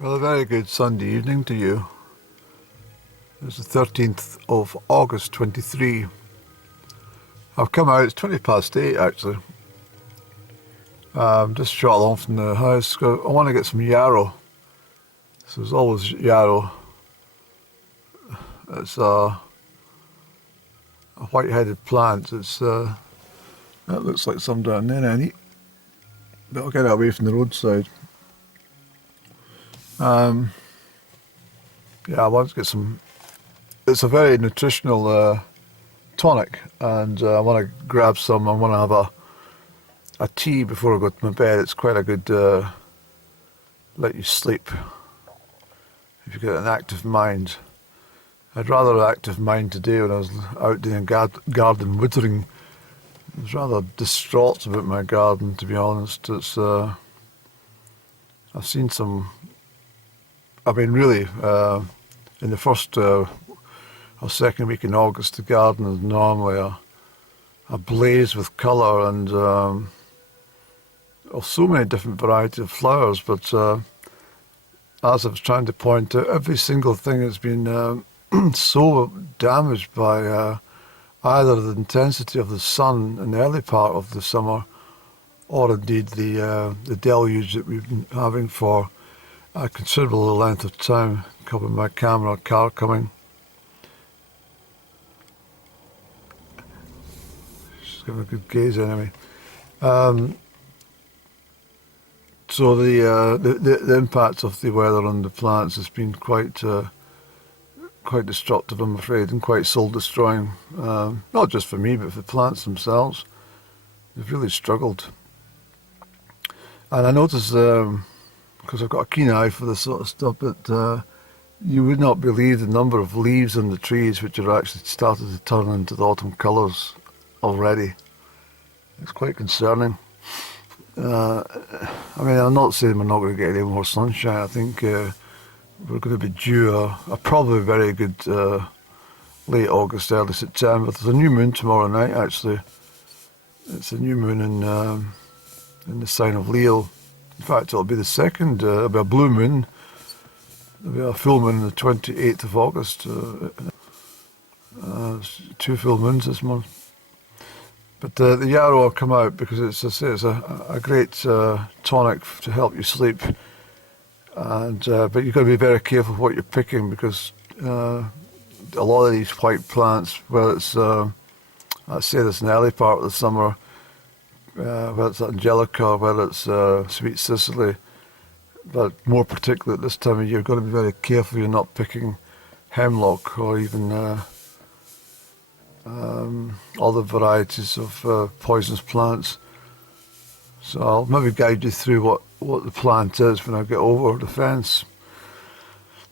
Well, a very good Sunday evening to you. It's the 13th of August 23. I've come out, it's 20 past 8 actually. Just shot along from the house. I want to get some yarrow. So there's always yarrow. It's a white-headed plant. That looks like some down there, Annie. But I'll get it away from the roadside. I want to get some. It's a very nutritional tonic, and I want to grab some. I want to have a tea before I go to my bed. It's quite a good let you sleep if you get an active mind. I'd rather an active mind today when I was out doing garden watering. I was rather distraught about my garden, to be honest. It's I've seen some. I mean, really, in the first or second week in August, the garden is normally ablaze with colour and so many different varieties of flowers. But as I was trying to point out, every single thing has been so damaged by either the intensity of the sun in the early part of the summer, or indeed the deluge that we've been having for a considerable length of time. Covering my camera, car coming. Just giving a good gaze anyway. So the impact of the weather on the plants has been quite destructive, I'm afraid, and quite soul destroying. Not just for me, but for the plants themselves. They've really struggled. And I noticed, because I've got a keen eye for this sort of stuff, that you would not believe the number of leaves on the trees which are actually started to turn into the autumn colours already. It's quite concerning. I mean, I'm not saying we're not going to get any more sunshine. I think we're going to be due a probably very good late August, early September. There's a new moon tomorrow night, actually. It's a new moon in the sign of Leo. In fact, it'll be the second, it'll be a blue moon. There'll be a full moon on the 28th of August. Two full moons this month. But the yarrow will come out because it's a great tonic to help you sleep. And but you've got to be very careful what you're picking, because a lot of these white plants, whether it's let's say this in the early part of the summer, whether it's Angelica, whether it's Sweet Cicely, but more particularly at this time of year, you've got to be very careful you're not picking hemlock or even other varieties of poisonous plants. So I'll maybe guide you through what the plant is when I get over the fence.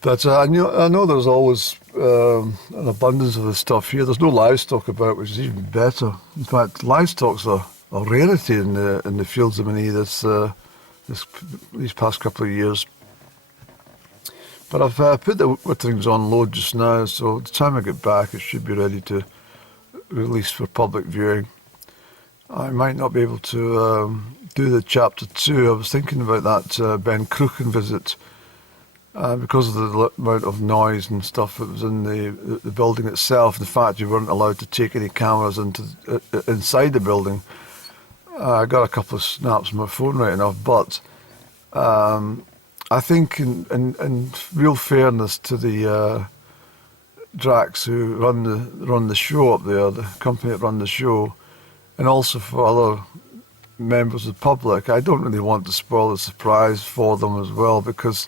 But I know there's always an abundance of this stuff here. There's no livestock about, which is even better. In fact, livestock's a rarity in the fields of Minnie these past couple of years. But I've put the witterings on load just now, so the time I get back, it should be ready to release for public viewing. I might not be able to do the chapter 2. I was thinking about that Ben Crieff visit because of the amount of noise and stuff that was in the building itself. The fact you weren't allowed to take any cameras inside the building. I got a couple of snaps on my phone right enough, but I think in real fairness to the Dracs who run the show up there, the company that run the show, and also for other members of the public, I don't really want to spoil the surprise for them as well, because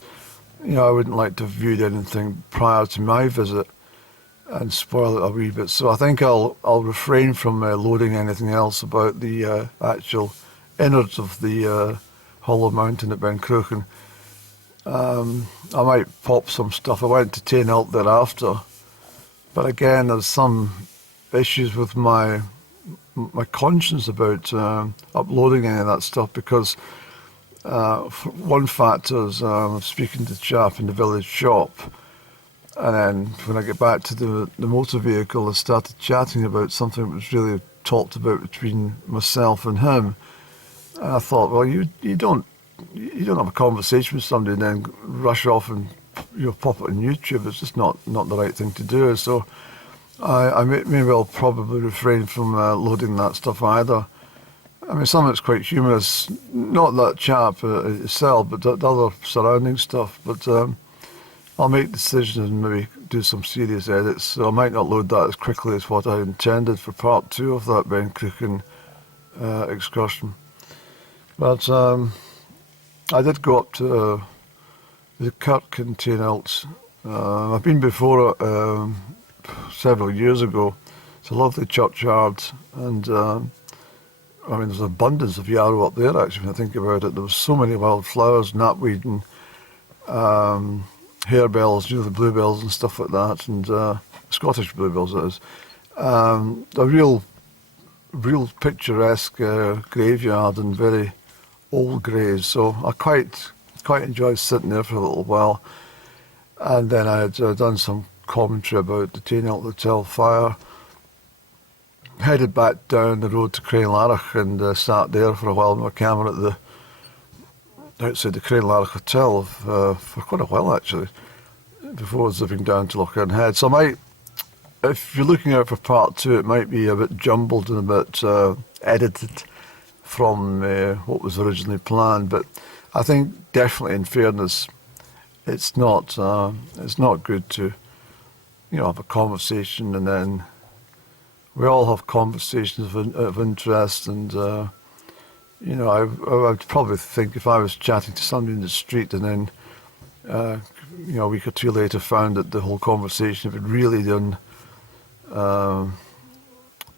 I wouldn't like to have viewed anything prior to my visit and spoil it a wee bit. So I think I'll refrain from loading anything else about the actual innards of the Hollow Mountain at Ben Crieff. I might pop some stuff. I went to Tonic out thereafter, but again, there's some issues with my conscience about uploading any of that stuff, because one factor is speaking to the chap in the village shop, and then when I get back to the motor vehicle, I started chatting about something that was really talked about between myself and him. And I thought, well, you don't you don't have a conversation with somebody and then rush off and pop it on YouTube. It's just not the right thing to do. So I may well probably refrain from loading that stuff either. I mean, some of it's quite humorous, not that chap itself, but the other surrounding stuff. But I'll make decisions and maybe do some serious edits, so I might not load that as quickly as what I intended for part 2 of that Ben Crieff excursion. But I did go up to the kirk in Tonic. I've been before several years ago. It's a lovely churchyard, and I mean, there's an abundance of yarrow up there, actually, when I think about it. There was so many wildflowers, knapweed and harebells, the bluebells and stuff like that, and Scottish bluebells, that is. A real picturesque graveyard and very old graves. So I quite enjoyed sitting there for a little while. And then I had done some commentary about the Tonic Hotel fire. Headed back down the road to Crieff and sat there for a while with my camera outside the Crieff Hotel for quite a while, actually, before zipping down to Lochern. So if you're looking out for part 2, it might be a bit jumbled and a bit edited from what was originally planned. But I think definitely, in fairness, it's not good to have a conversation and then we all have conversations of interest, and I would probably think if I was chatting to somebody in the street and then a week or 2 later found that the whole conversation had been really done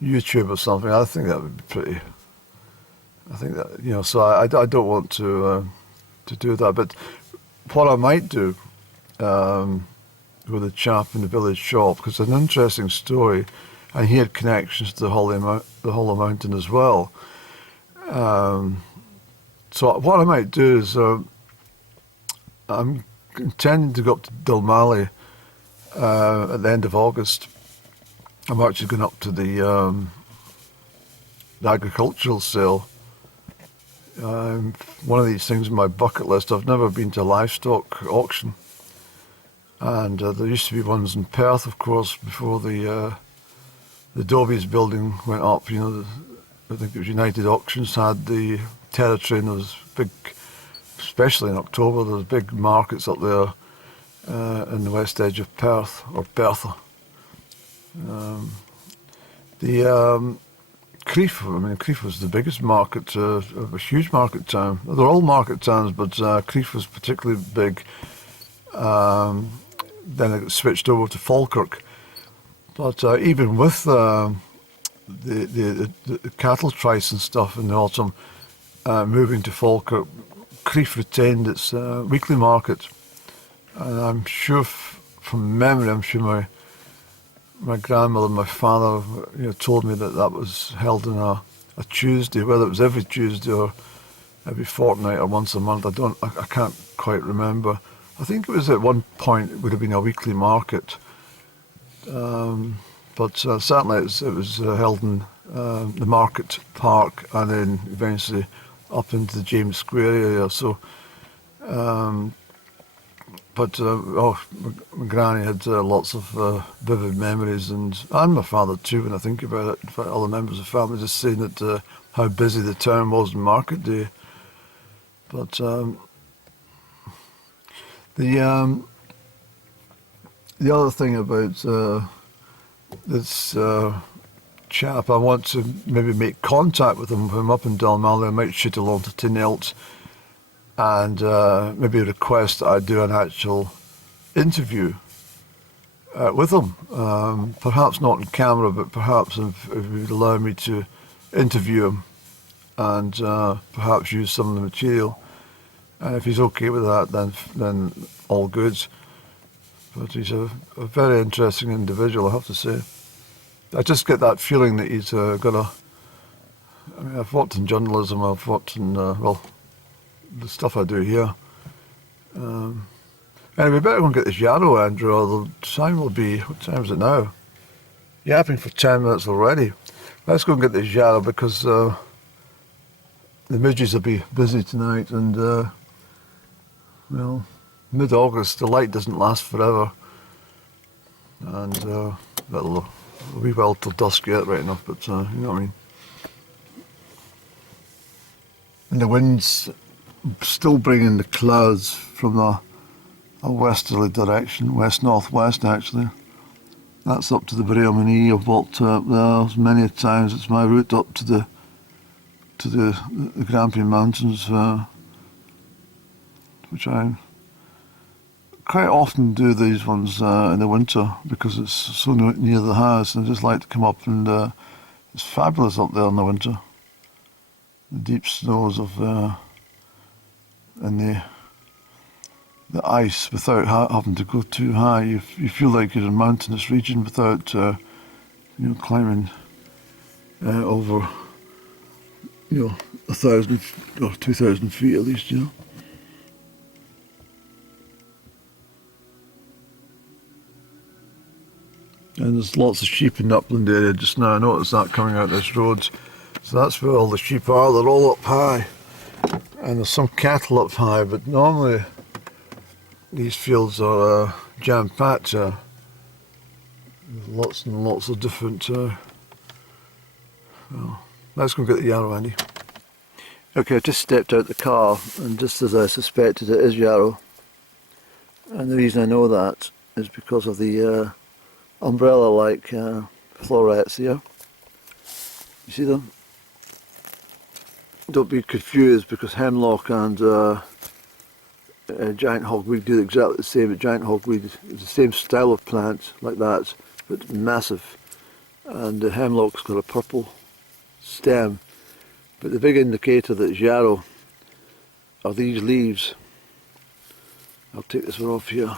YouTube or something, I think that would be pretty. I think that so I don't want to do that. But what I might do with a chap in the village shop, because it's an interesting story. And he had connections to the Hollow Mountain as well. So what I might do is I'm intending to go up to Dalmally at the end of August. I'm actually going up to the agricultural sale. One of these things on my bucket list. I've never been to a livestock auction, and there used to be ones in Perth, of course, before the Dobbie's building went up. I think it was United Auctions had the territory, and there was big, especially in October, there was big markets up there in the west edge of Perth, or Bertha. Crieff was the biggest market, a huge market town. They're all market towns, but Crieff was particularly big. Then it switched over to Falkirk. But even with the cattle trice and stuff in the autumn, moving to Falkirk, Crieff retained its weekly market. And I'm sure, from memory, my grandmother and my father told me that was held on a Tuesday, whether it was every Tuesday or every fortnight or once a month. I can't quite remember. I think it was at one point it would have been a weekly market. But certainly it was held in the Market Park and then eventually up into the James Square area. So, my granny had lots of vivid memories, and my father too, when I think about it. In fact, all the members of the family just saying that how busy the town was on market day. But the other thing about this chap, I want to maybe make contact with him. If I'm up in Dalmally, I might shoot along to Tonic and maybe request that I do an actual interview with him. Perhaps not on camera, but perhaps if he would allow me to interview him and perhaps use some of the material. And if he's okay with that, then all good. But he's a very interesting individual, I have to say. I just get that feeling that he's I've worked in journalism, I've worked in, the stuff I do here. Anyway, we better go and get this Yarrow, Andrew, or the time will be, what time is it now? Yapping for 10 minutes already. Let's go and get this Yarrow, because the midges will be busy tonight, and well, mid-August the light doesn't last forever, and it'll be well till dusk yet, right enough, but you know what I mean. And the wind's still bringing the clouds from a westerly direction, west-northwest actually. That's up to the Breomany. I've walked up there many times. It's my route up to the Grampian Mountains, which I quite often do these ones in the winter because it's so near the house, and I just like to come up, and it's fabulous up there in the winter. The deep snows of and the ice without having to go too high. You feel like you're in a mountainous region without climbing over 1,000 or 2,000 feet at least, you know. And there's lots of sheep in the upland area just now. I noticed that coming out this road. So that's where all the sheep are. They're all up high. And there's some cattle up high, but normally these fields are jam-packed. Lots and lots of different... well, let's go get the Yarrow, Andy. Okay, I just stepped out the car, and just as I suspected, it is Yarrow. And the reason I know that is because of the umbrella-like florets here. You see them? Don't be confused, because hemlock and giant hogweed do exactly the same. But giant hogweed is the same style of plant like that, but massive. And the hemlock's got a purple stem. But the big indicator that it's Yarrow are these leaves. I'll take this one off here.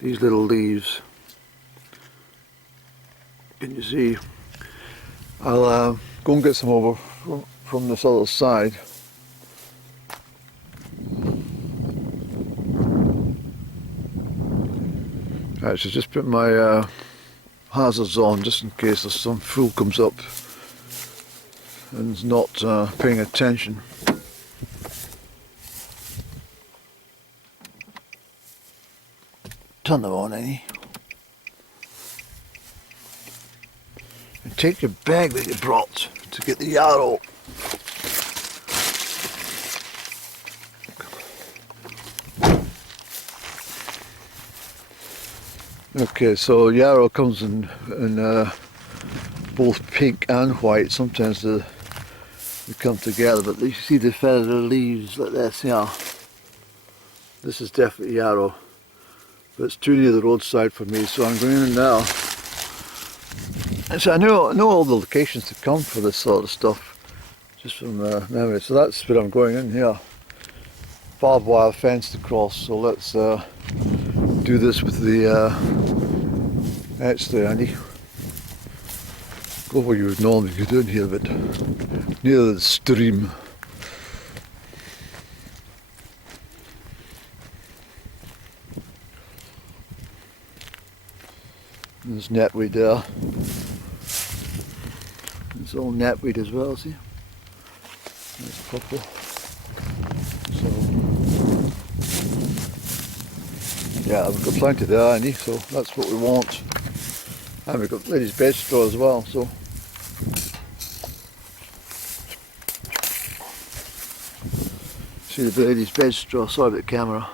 These little leaves. Can you see? I'll go and get some over from this other side. Actually, just put my hazards on just in case there's some fool comes up and is not paying attention. Turn them on, eh? And take your bag that you brought to get the Yarrow. Okay, so Yarrow comes in both pink and white. Sometimes they come together, but you see the feathered leaves like this here. This is definitely Yarrow, but it's too near the roadside for me, so I'm going in now. And so I know all the locations to come for this sort of stuff, just from memory. So that's where I'm going in here. Barbed wire fence to cross, so let's do this with the edge there, Andy. Go where you would normally go down here, but near the stream. There's netweed there. It's all netweed as well, see? There's purple. So, yeah, we've got plenty there, Andy, so that's what we want. And we've got ladies' bed straw as well, so. See the ladies' bed straw, sorry about the camera.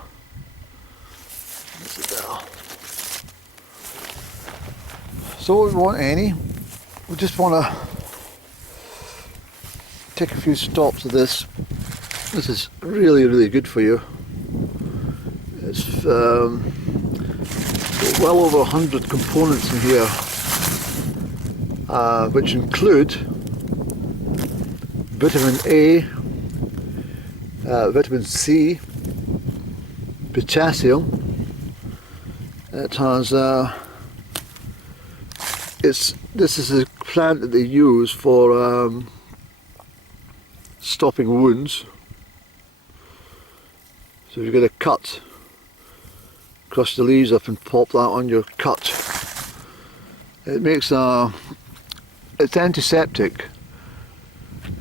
This is there. So what we want, Annie, we just want to take a few stops of this. This is really, really good for you. It's well over 100 components in here, which include vitamin A, vitamin C, potassium. It has this is a plant that they use for stopping wounds. So if you get a cut, crush the leaves up and pop that on your cut. It makes it's antiseptic.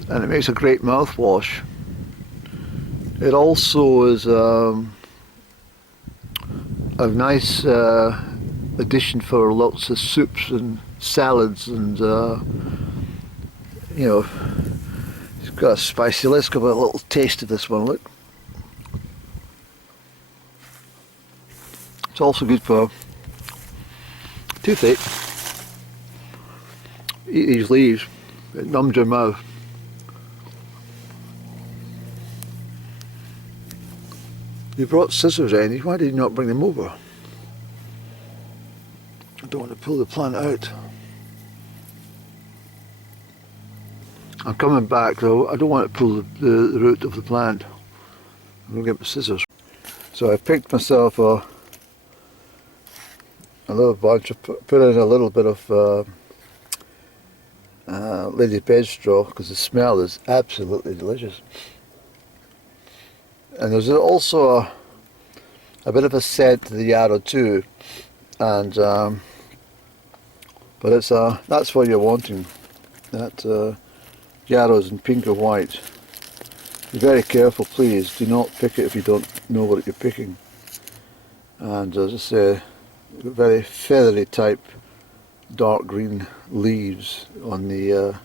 and it makes a great mouthwash. It also is a nice addition for lots of soups and salads, and you know, it's got a spicy. Let's give it a little taste of this one. Look, it's also good for toothache. Eat these leaves, it numbs your mouth. You brought scissors, Annie. Why did you not bring them over? I don't want to pull the plant out. I'm coming back though. I don't want to pull the root of the plant. I'm going to get my scissors. So I picked myself a little bunch. I put in a little bit of lady bedstraw because the smell is absolutely delicious. And there's also a bit of a scent to the Yarrow too, and but it's that's what you're wanting. That Yarrow's in pink or white. Be very careful, please. Do not pick it if you don't know what you're picking. And as I say, very feathery type dark green leaves on the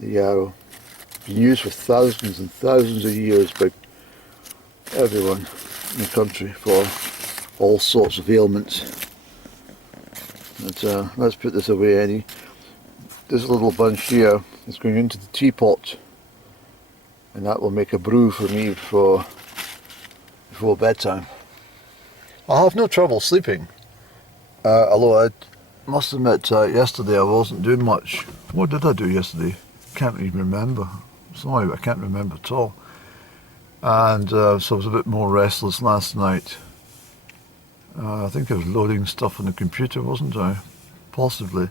Yarrow. Been used for thousands and thousands of years by everyone in the country for all sorts of ailments. But let's put this away, Annie. This little bunch here is going into the teapot, and that will make a brew for me before bedtime. I'll have no trouble sleeping, although I must admit yesterday I wasn't doing much. What did I do yesterday? Can't even remember. Sorry, I can't remember at all. And so I was a bit more restless last night. I think I was loading stuff on the computer, wasn't I? Possibly.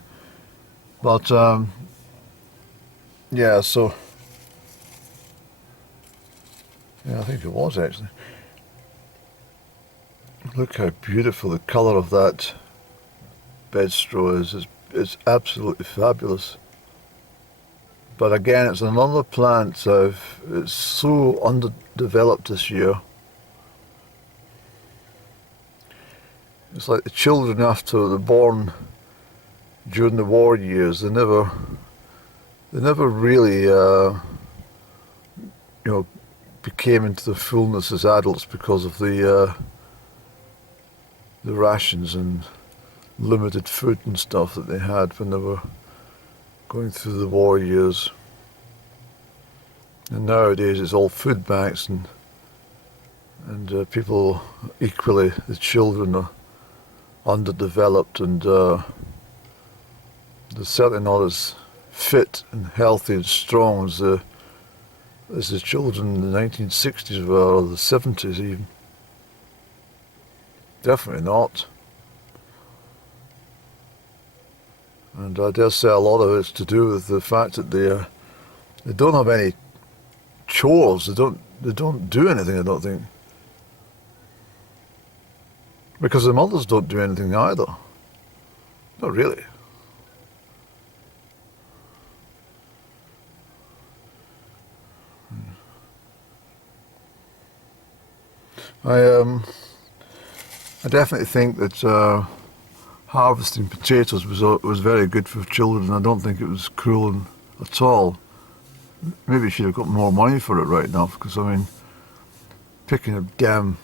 But yeah, so yeah, I think it was actually. Look how beautiful the colour of that bedstraw is. It's absolutely fabulous. But again, it's another plant. It's so underdeveloped this year. It's like the children after they're born during the war years. They never really, became into the fullness as adults because of the rations and limited food and stuff that they had when they were going through the war years. And nowadays it's all food banks, and people equally, the children are underdeveloped, and they're certainly not as fit and healthy and strong as the children in the 1960s were, or the 70s even. Definitely not. And I dare say a lot of it's to do with the fact that they don't have any chores. They don't do anything, I don't think. Because the mothers don't do anything either. Not really. I definitely think that harvesting potatoes was very good for children. I don't think it was cruel at all. Maybe you should have got more money for it right enough, because I mean, picking a damn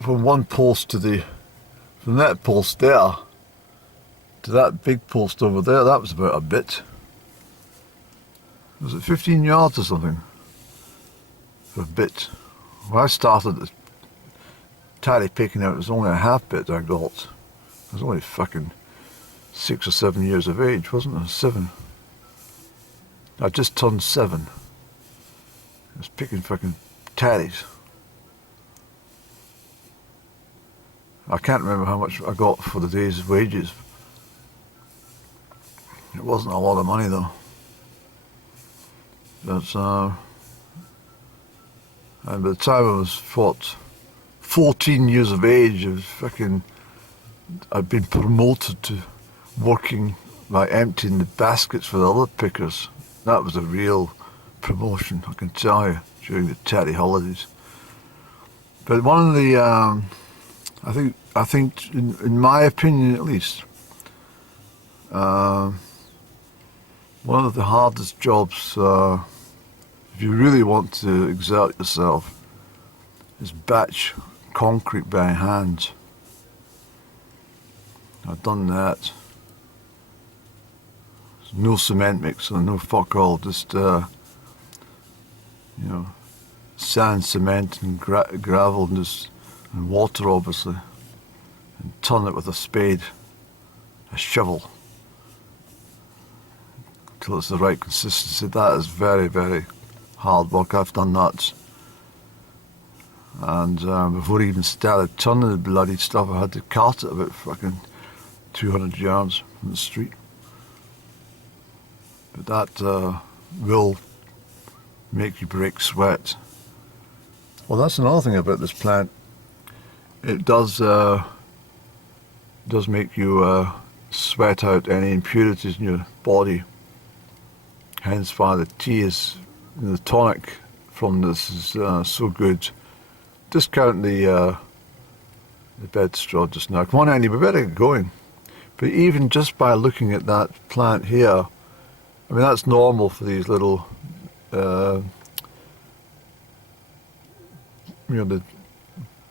from one post from that post there to that big post over there, that was about a bit. Was it 15 yards or something? For a bit. When I started the tally picking out, it was only a half bit I got. I was only fucking 6 or 7 years of age, wasn't I? 7. I just turned 7. I was picking fucking tallies. I can't remember how much I got for the day's wages. It wasn't a lot of money though. But and by the time I was 14 years of age, I'd been promoted to working by emptying the baskets for the other pickers. That was a real promotion, I can tell you, during the Terry holidays. But one of the, I think, in my opinion at least, one of the hardest jobs, if you really want to exert yourself, is batch concrete by hand. I've done that. There's no cement mixer, no fuck all, just sand, cement, and gravel, and water, obviously, and turn it with a spade, a shovel, till it's the right consistency. That is very, very hard work. I've done that. And before I even started turning the bloody stuff, I had to cart it about fucking 200 yards from the street. But that will make you break sweat. Well, that's another thing about this plant. It does make you sweat out any impurities in your body. Hence why the tea is, the tonic from this is so good. Discount the bed straw just now. Come on, Andy, we better get going. But even just by looking at that plant here, I mean, that's normal for these little, the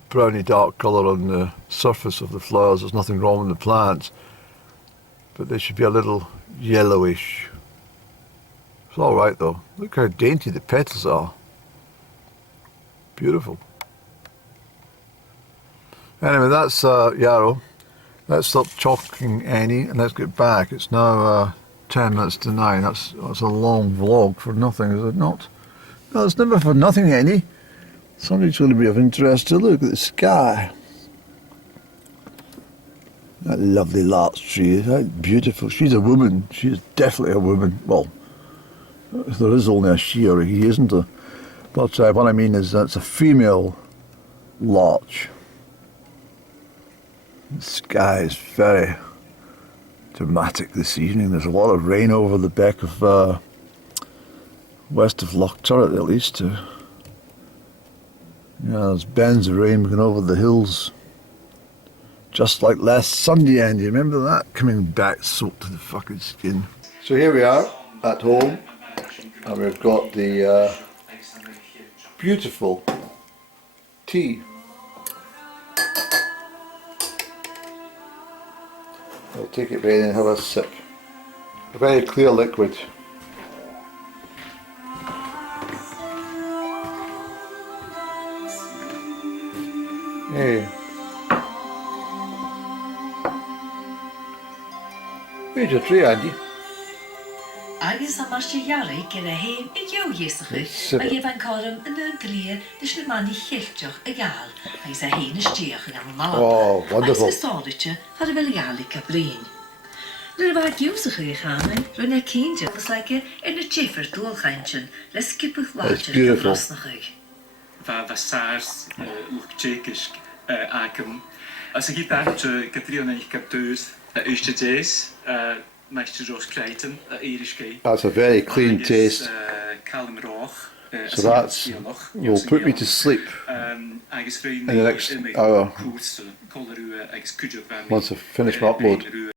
browny dark colour on the surface of the flowers. There's nothing wrong with the plants, but they should be a little yellowish. It's all right though. Look how dainty the petals are. Beautiful. Anyway, that's Yarrow. Let's stop talking any and let's get back. It's now 10 minutes to 9. That's a long vlog for nothing, is it not? No, it's never for nothing, any. Somebody's going to be of interest to look at the sky. That lovely larch tree, that beautiful. She's a woman. She's definitely a woman. Well, there is only a she or a he, isn't there? But what I mean is that's a female larch. The sky is very dramatic this evening. There's a lot of rain over the beck of west of Loch Turret, at least. Yeah, there's bends of rain going over the hills. Just like last Sunday, Andy. Remember that? Coming back soaked to the fucking skin. So here we are at home, and we've got the beautiful tea. I'll take it ready and have a sip. A very clear liquid. Hey. Where's your tree, Andy? Agus a mar sé Yarrow gyda hen I geoiesachig a gefan corym yn y glir dys na mani chiltioch y gael agus a hen ysdiach yn am mab. Oh, wonderful. Agus y storage far y fel gael I cabrin. Nyr yma geoiesachig I chamen rwy'n y cyndio was like in y jiffer doolgeintjen les skipwch water y rosnachig. Va saars ook tjekisch akem. Als ik daar Katrina en ik heb dus Days Master Ross Creighton Irish Gay. That's a very clean taste. So that's will put me to sleep in the next hour once I finish my upload.